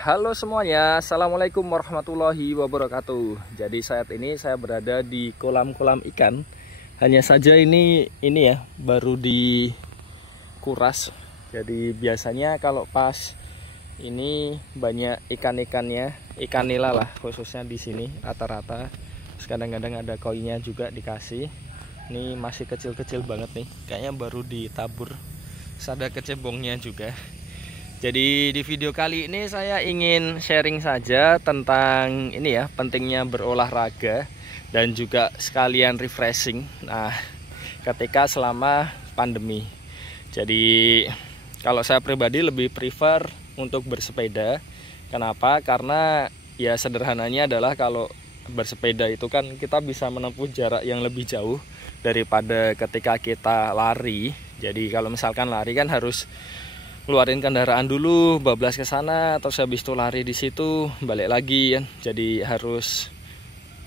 Halo semuanya, Assalamualaikum warahmatullahi wabarakatuh. Jadi saat ini saya berada di kolam-kolam ikan. Hanya saja ini ya baru dikuras. Jadi biasanya kalau pas ini banyak ikan-ikannya, ikan nila lah khususnya di sini rata-rata. Kadang-kadang ada koinya juga dikasih. Ini masih kecil-kecil banget nih, kayaknya baru ditabur. Terus ada kecebongnya juga. Jadi di video kali ini saya ingin sharing saja tentang ini ya, pentingnya berolahraga dan juga sekalian refreshing. Nah, ketika selama pandemi. Jadi kalau saya pribadi lebih prefer untuk bersepeda. Kenapa? Karena ya sederhananya adalah kalau bersepeda itu kan kita bisa menempuh jarak yang lebih jauh daripada ketika kita lari. Jadi kalau misalkan lari kan harus keluarin kendaraan dulu, bablas ke sana, terus habis itu lari di situ, balik lagi kan. Jadi harus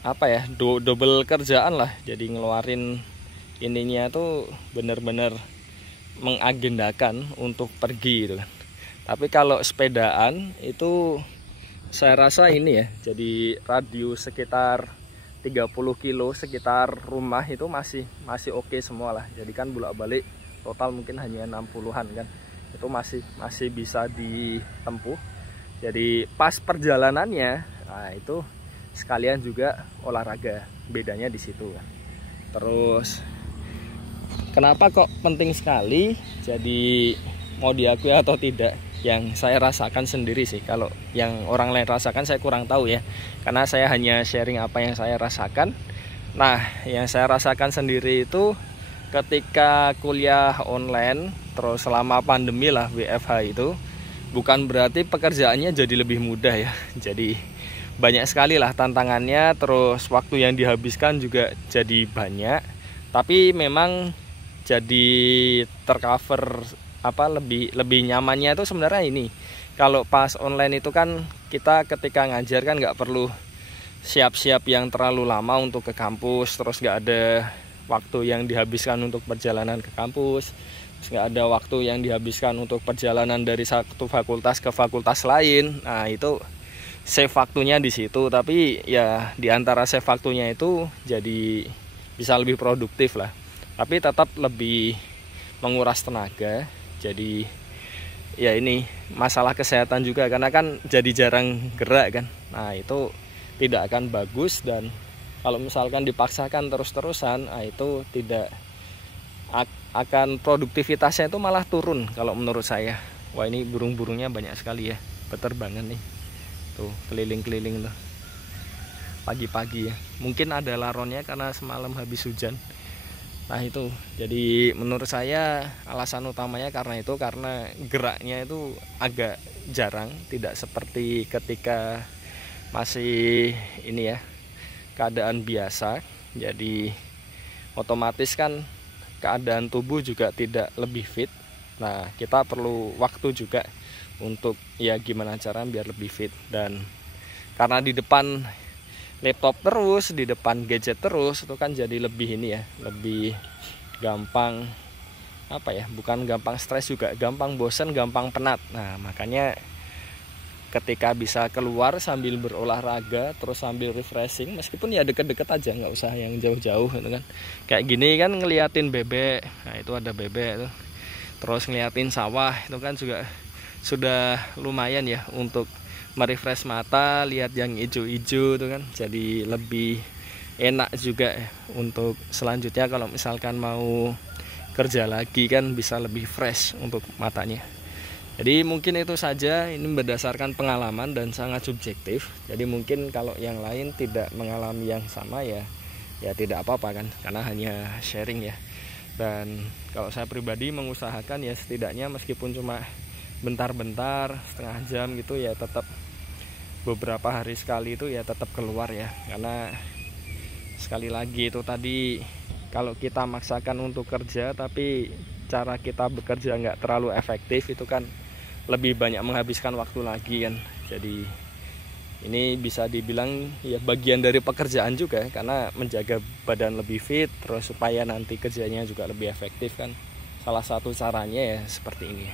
apa ya, double kerjaan lah. Jadi ngeluarin ininya tuh bener-bener mengagendakan untuk pergi gitu kan. Tapi kalau sepedaan itu saya rasa ini ya, jadi radius sekitar 30 kilo sekitar rumah itu masih oke semua lah. Jadi kan bolak-balik total mungkin hanya 60-an kan. Itu masih bisa ditempuh. Jadi pas perjalanannya, nah itu sekalian juga olahraga, bedanya di situ kan. Terus kenapa kok penting sekali? Jadi mau diakui atau tidak, yang saya rasakan sendiri sih. Kalau yang orang lain rasakan saya kurang tahu ya, karena saya hanya sharing apa yang saya rasakan. Nah, yang saya rasakan sendiri itu ketika kuliah online, terus selama pandemi lah, WFH itu bukan berarti pekerjaannya jadi lebih mudah ya. Jadi banyak sekali lah tantangannya, terus waktu yang dihabiskan juga jadi banyak. Tapi memang jadi tercover lebih nyamannya itu sebenarnya ini. Kalau pas online itu kan kita ketika ngajar kan nggak perlu siap-siap yang terlalu lama untuk ke kampus, terus nggak ada waktu yang dihabiskan untuk perjalanan ke kampus, terus nggak ada waktu yang dihabiskan untuk perjalanan dari satu fakultas ke fakultas lain. Nah itu save waktunya di situ. Tapi ya di antara save waktunya itu jadi bisa lebih produktif lah, tapi tetap lebih menguras tenaga. Jadi ya ini masalah kesehatan juga, karena kan jadi jarang gerak kan. Nah itu tidak akan bagus, dan kalau misalkan dipaksakan terus-terusan, nah itu tidak akan produktivitasnya itu malah turun kalau menurut saya. Wah ini burung-burungnya banyak sekali ya, beterbangan nih. Tuh keliling-keliling tuh pagi-pagi ya. Mungkin ada laronnya karena semalam habis hujan. Nah itu, jadi menurut saya alasan utamanya karena geraknya itu agak jarang, tidak seperti ketika masih ini ya, keadaan biasa. Jadi otomatis kan keadaan tubuh juga tidak lebih fit. Nah kita perlu waktu juga untuk ya gimana cara biar lebih fit. Dan karena di depan laptop terus, di depan gadget terus, itu kan jadi lebih ini ya, lebih gampang apa ya, bukan gampang stres juga, gampang bosan, gampang penat. Nah makanya ketika bisa keluar sambil berolahraga terus sambil refreshing, meskipun ya deket-deket aja, nggak usah yang jauh-jauh gitu kan. Kayak gini kan ngeliatin bebek, nah itu ada bebek tuh. Terus ngeliatin sawah, itu kan juga sudah lumayan ya untuk merefresh mata, lihat yang hijau-hijau tuh kan. Jadi lebih enak juga ya untuk selanjutnya kalau misalkan mau kerja lagi kan bisa lebih fresh untuk matanya. Jadi mungkin itu saja, ini berdasarkan pengalaman dan sangat subjektif. Jadi mungkin kalau yang lain tidak mengalami yang sama ya tidak apa-apa kan, karena hanya sharing ya. Dan kalau saya pribadi mengusahakan ya setidaknya meskipun cuma bentar-bentar, setengah jam gitu ya, tetap beberapa hari sekali itu ya tetap keluar ya. Karena sekali lagi itu tadi, kalau kita maksakan untuk kerja tapi cara kita bekerja nggak terlalu efektif, itu kan lebih banyak menghabiskan waktu lagi kan. Jadi ini bisa dibilang ya bagian dari pekerjaan juga, karena menjaga badan lebih fit terus supaya nanti kerjanya juga lebih efektif kan. Salah satu caranya ya seperti ini.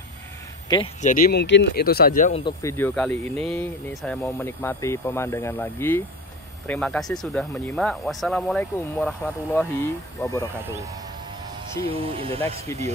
Oke, jadi mungkin itu saja untuk video kali ini. Ini saya mau menikmati pemandangan lagi. Terima kasih sudah menyimak. Wassalamualaikum warahmatullahi wabarakatuh. See you in the next video.